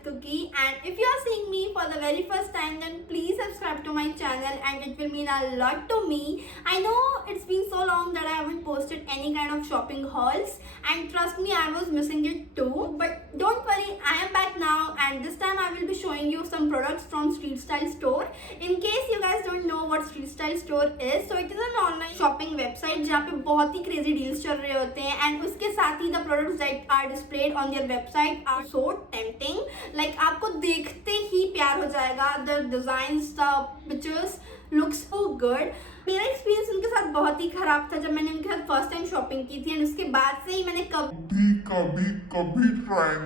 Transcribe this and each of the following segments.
with Cookie, and if you are seeing me for the very first time, then please subscribe to my channel and it will mean a lot to me. I know it's been so long that I haven't posted any kind of shopping hauls, and trust me, I was missing it too. But don't worry, I am back now, and this time I will be showing you some products from Street Style Store. In case you guys don't know what Street Style Store is, so it is an online shopping website जहाँ पे बहुत ही crazy deals चल रहे होते हैं, and उसके साथ ही the products that are displayed on their website are so tempting. Like आपको देखते ही प्यार हो जाएगा. The designs, the pictures look so good. मेरा एक्सपीरियंस उनके साथ बहुत ही खराब था जब मैंने उनके साथ फर्स्ट टाइम शॉपिंग की थी, एंड उसके बाद से ही मैंने कभी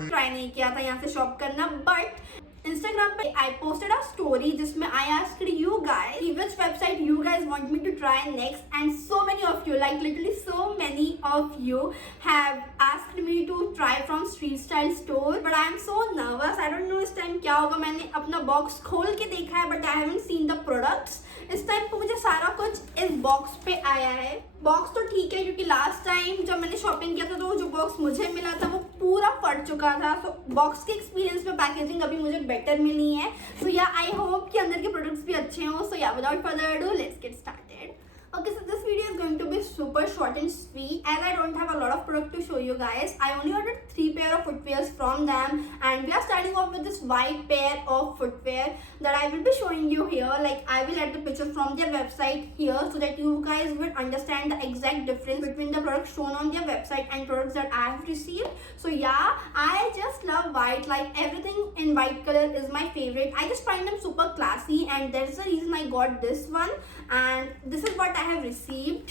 ट्राई नहीं किया था यहाँ से शॉप करना. बट Instagram पे I posted a story जिसमें I asked you guys which website you guys want me to try next, and so many of you, like literally so many of you have asked me to try from Street Style Store, but I am so nervous. I don't know इस time क्या होगा. मैंने अपना box खोल के देखा है but I haven't seen the products. इस टाइम पे मुझे सारा कुछ इस बॉक्स पे आया है. बॉक्स तो ठीक है क्योंकि लास्ट टाइम जब मैंने शॉपिंग किया था तो जो बॉक्स मुझे मिला था वो पूरा फट चुका था. तो बॉक्स के एक्सपीरियंस में पैकेजिंग अभी मुझे बेटर मिली है. सो या आई होप कि अंदर के प्रोडक्ट्स भी अच्छे हों. सो या without further ado let's get started. Okay, so this video is going to be super short and sweet as I don't have a lot of product to show you guys. I only ordered 3 pair of footwears from them, and we are starting off with this white pair of footwear that I will be showing you here. Like I will add the picture from their website here so that you guys will understand the exact difference between the products shown on their website and products that I have received. So yeah, I just love white. Like everything in white color is my favorite. I just find them super classy, and that's the reason I got this one. And this is what I have received.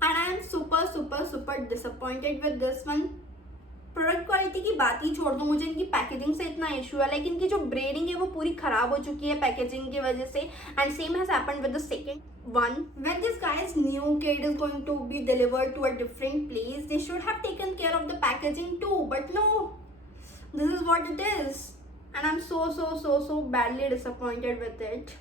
And I am super disappointed with this one. Product quality की बात ही छोड़ दो, मुझे इनकी packaging से इतना issue है. Like इनकी जो ब्रेडिंग है वो पूरी खराब हो चुकी है पैकेजिंग की वजह से. And same has happened with the second one. When this guys knew कि it is going to be delivered to a different place, they should have taken care of the packaging too, but no, this is what it is. And I'm so badly disappointed with it.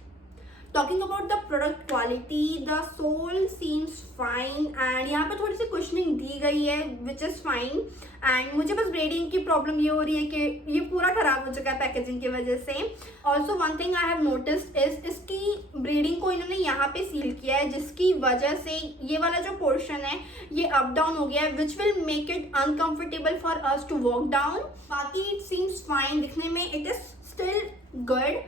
Talking about the product quality, the sole seems fine, and यहाँ पे थोड़ी सी cushioning दी गई है which is fine. And मुझे बस braiding की problem ये हो रही है कि ये पूरा खराब हो चुका है पैकेजिंग की वजह से. Also one thing I have noticed is इसकी ब्रेडिंग को इन्होंने यहाँ पे सील किया है, जिसकी वजह से ये वाला जो पोर्शन है ये अप डाउन हो गया है, which will make it uncomfortable for us to walk down. बाकी it seems fine, दिखने में it is still good.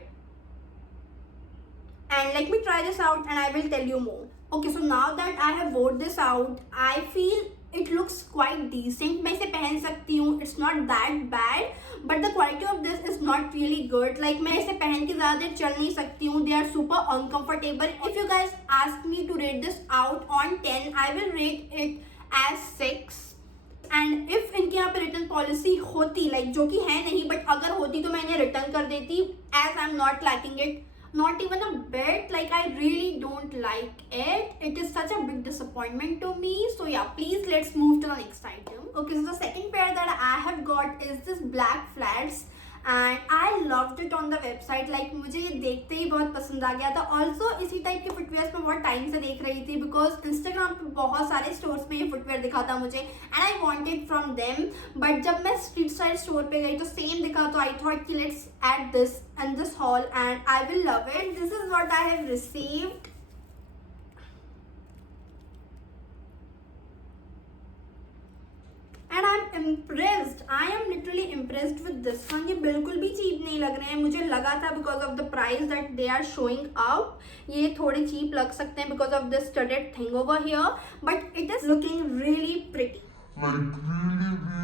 And let me try this out and I will tell you more. Okay, so now that I have wore this out, I feel it looks quite decent. मैं इसे पहन सकती हूँ. It's not that bad, but the quality of this is not really good. Like मैं इसे पहन के ज़्यादा देर चल नहीं सकती हूँ. They are super uncomfortable. If you guys ask me to rate this out on 10, I will rate it as 6. And if इनके यहाँ पे रिटर्न पॉलिसी होती, लाइक जो कि है नहीं, बट अगर होती तो मैं इन्हें रिटर्न कर देती, as I am not liking it. Not even a bit. Like I really don't like it. It is such a big disappointment to me. So yeah, please let's move to the next item. Okay, so the second pair that I have got is this black flats, and I loved it on the website. Like मुझे ये देखते ही बहुत पसंद आ गया था. Also इसी type के footwears मैं बहुत टाइम से देख रही थी, बिकॉज इंस्टाग्राम पे बहुत सारे स्टोर्स में ये फुटवेयर दिखा था मुझे, and I wanted from them. But जब मैं स्ट्रीट स्टाइल स्टोर पे गई तो सेम दिखा, तो आई थॉट कि let's add this and this haul and I will love it. This is what I have received. And I'm impressed. I am literally impressed with this one. ये बिल्कुल भी cheap नहीं लग रहे हैं. मुझे लगा था because of the price that they are showing up, ये थोड़े चीप लग सकते हैं because of this studded thing over here, but it is looking really pretty. Like really pretty.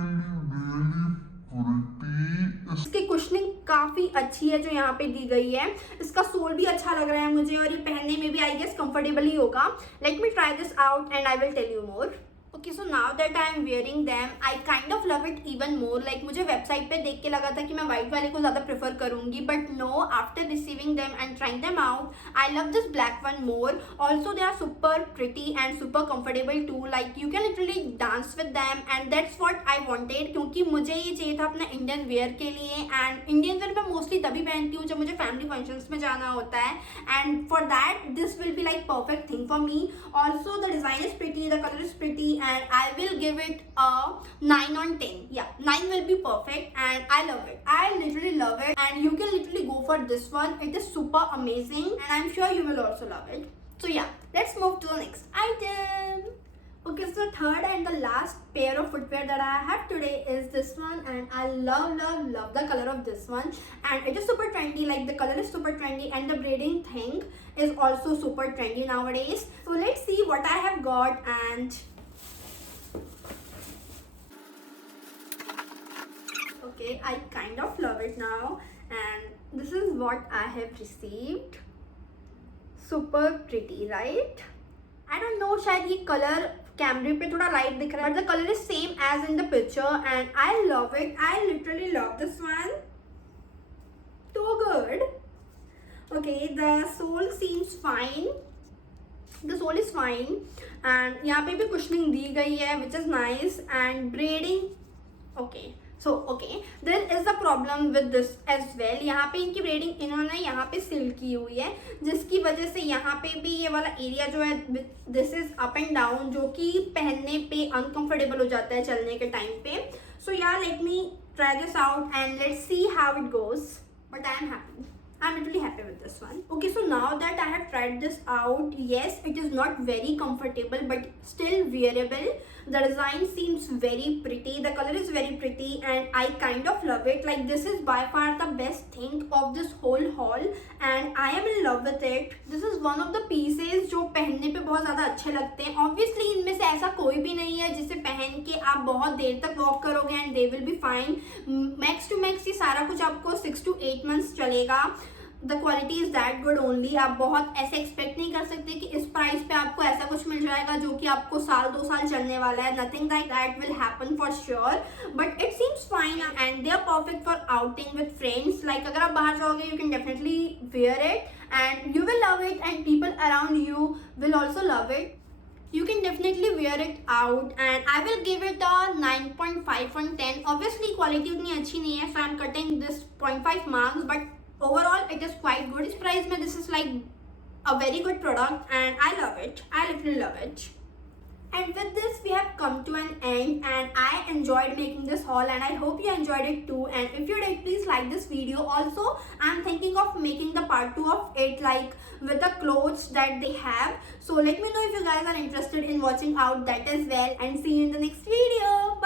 इसकी कुशनिंग काफी अच्छी है जो यहाँ पे दी गई है. इसका सोल भी अच्छा लग रहा है मुझे, और ये पहनने में भी आई गेस कंफर्टेबल ही होगा. Let me try this out and I will tell you more. Okay, so now that I am wearing them, I kind of love it even more. Like मुझे वेबसाइट पे देख के लगा था कि मैं व्हाइट वाले को ज़्यादा प्रेफर करूँगी, but no, after receiving them and trying them out, I love this black one more. Also, they are super pretty and super comfortable too. Like you can literally dance with them, and that's what I wanted. क्योंकि मुझे ये चाहिए था अपना Indian wear के लिए, and Indian wear मैं mostly तभी पहनती हूँ जब मुझे फैमिली फंक्शंस में जाना होता है, and for that this will be like perfect thing for me. Also, the design is pretty, the color is pretty, and I will give it a 9 on 10. Yeah, 9 will be perfect, and I love it. I literally love it, and you can literally go for this one. It is super amazing, and I'm sure you will also love it. So yeah, let's move to the next item. Okay, so the third and the last pair of footwear that I have today is this one, and I love the color of this one, and it is super trendy. Like, the color is super trendy, and the braiding thing is also super trendy nowadays. So let's see what I have got. And okay, I kind of love it now, and this is what I have received. Super pretty, right? I don't know, शायद ये colour कैमरे पे थोड़ा light दिख रहा है, but the color is same as in the picture, and I love it. I literally love this one. So good. Okay, the sole seems fine. The sole is fine, and यहाँ पे भी cushioning दी गई है, which is nice, and braiding. Okay. So okay, there is a problem with this as well. यहाँ पे इनकी braiding इन्होंने यहाँ पे सिल की हुई है, जिसकी वजह से यहाँ पे भी ये वाला एरिया जो है this is up and down, जो कि पहनने पे अनकंफर्टेबल हो जाता है चलने के टाइम पे. सो यार, late me try this out and let's see how it goes. But I am happy. I'm really happy with this one. Okay, so now that I have tried this out, yes, it is not very comfortable but still wearable. The design seems very pretty. The color is very pretty and I kind of love it. Like, this is by far the best thing of this whole haul and I am in love with it. This is one of the pieces जो पहनने पे बहुत ज़्यादा अच्छे लगते हैं. Obviously इनमें से ऐसा कोई भी नहीं है जिसे पहन के आप बहुत देर तक वॉक करोगे and they will be fine. Max to max ये सारा कुछ आपको 6 to 8 months चलेगा. The quality is that good only. आप बहुत ऐसे एक्सपेक्ट नहीं कर सकते कि इस प्राइस पे आपको ऐसा कुछ मिल जाएगा जो कि आपको साल 2 साल चलने वाला है. Nothing like that will happen for sure, but it seems fine and they are perfect for outing with friends. Like, अगर आप बाहर जाओगे you can definitely wear it and you will love it and people around you will also love it. You can definitely wear it out and I will give it a 9.5 on 10. Obviously quality उतनी अच्छी नहीं है, so I'm cutting this 0.5 marks, but overall it is quite good. इस price में this is like a very good product and I love it. I literally love it. And with this we have come to an end and I enjoyed making this haul and I hope you enjoyed it too. And if you did, please like this video. Also, I'm thinking of making the part 2 of it, like with the clothes that they have. So let me know if you guys are interested in watching out that as well, and see you in the next video.